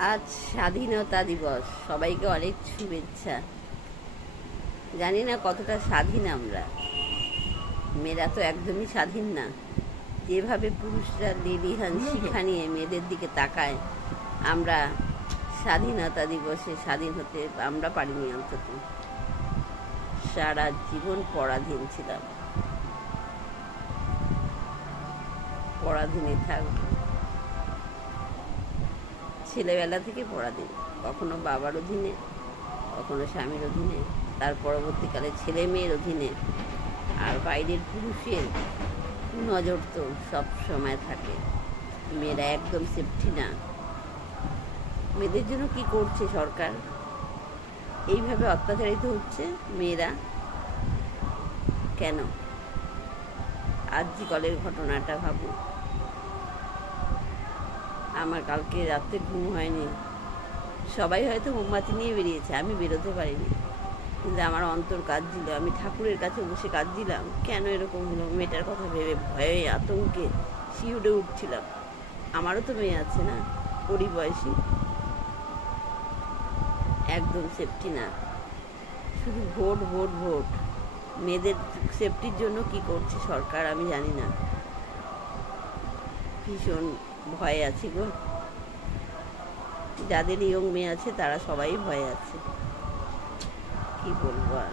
আজ স্বাধীনতা দিবস। সবাইকে অনেক শুভেচ্ছা। জানি না কতটা স্বাধীন আমরা। মেয়েরা তো একদমই স্বাধীন না। যেভাবে পুরুষরা লেডি হান শিক্ষা নিয়ে মেয়েদের দিকে তাকায় আমরা স্বাধীনতা দিবসে স্বাধীন হতে আমরা পারিনি অন্তত। সারা জীবন পরাধীন ছিলাম। পরাধীনে থাকব। ছেলেবেলা থেকে পরাধীন কখনো বাবার অধীনে, কখনো স্বামীর অধীনে, তার পরবর্তীকালে ছেলে মেয়ের অধীনে। আর বাইরের পুরুষের নজর তো সব সময় থাকে। মেয়েরা একদম সেফটি না। মেয়েদের জন্য কি করছে সরকার? এইভাবে অত্যাচারিত হচ্ছে মেয়েরা? কেন? আজজি কলের ঘটনাটা ভাবুন। আমার কালকে রাত্রে ঘুম হয়নি। সবাই হয়তো মোমবাতি নিয়ে বেরিয়েছে, আমি বেরোতে পারিনি। কিন্তু আমার অন্তর কাজ দিল আমি ঠাকুরের কাছে বসে কাজ দিলাম কেন এরকম হলো? মেয়েটার কথা ভেবে ভয়ে আতঙ্কে শিউরে উঠছিলাম। আমারও তো মেয়ে আছে না, ওরই বয়সী। একদম সেফটি না। শুধু ভোট ভোট ভোট। মেয়েদের সেফটির জন্য কি করছে সরকার আমি জানি না। ভীষণ ভয় আছি গো। যাদের ইয়ং মেয়ে আছে তারা সবাই ভয় আছে। কি বলব আর?